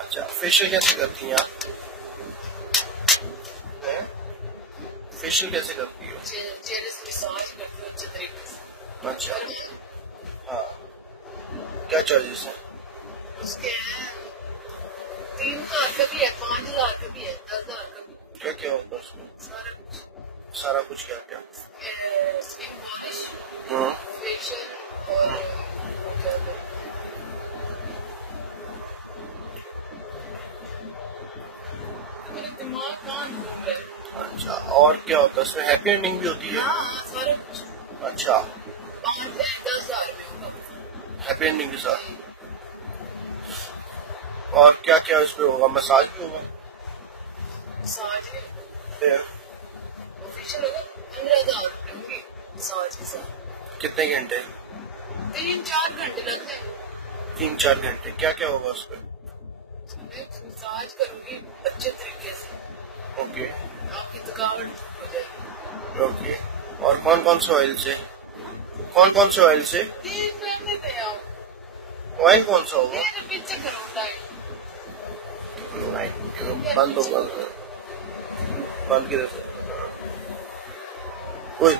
अच्छा, फेशियल कैसे करती हैं आप? फेशियल कैसे करती हो? चेहरे से मसाज करती हूँ अच्छे तरीके से। अच्छा, हाँ, क्या चार्जेस हैं उसके? 3,000 का भी है, 5,000 का भी है, 10,000 का भी। क्या क्या होता है उसमें? सारा कुछ क्या क्या? स्किन पॉलिश, हाँ, फेशियल और मेरा दिमाग कहाँ घूम रहा है। अच्छा, और क्या होता है उसमें? हैप्पी एंडिंग भी होती है? हाँ, सारा कुछ। अच्छा, 5-10,000 में होगा हैप्पी एंडिंग के साथ। और क्या क्या इसमें होगा? मसाज भी होगा? मसाज नहीं, ऑफिशियल होगा। 15,000 रुपये होंगे मसाज के साथ। कितने घंटे? 3-4 घंटे लगते हैं। 3-4 घंटे। क्या क्या होगा उसमें? मसाज करूंगी अच्छे तरीके से, ओके आपकी थकावट हो जाएगी। ओके। और कौन कौन से ऑयल से? कौन कौन से ऑयल से? रहने दे आप, ऑयल कौन सा होगा? मेरे पीछे करो डाइट। बंद होगा, बंद किधर से? ओए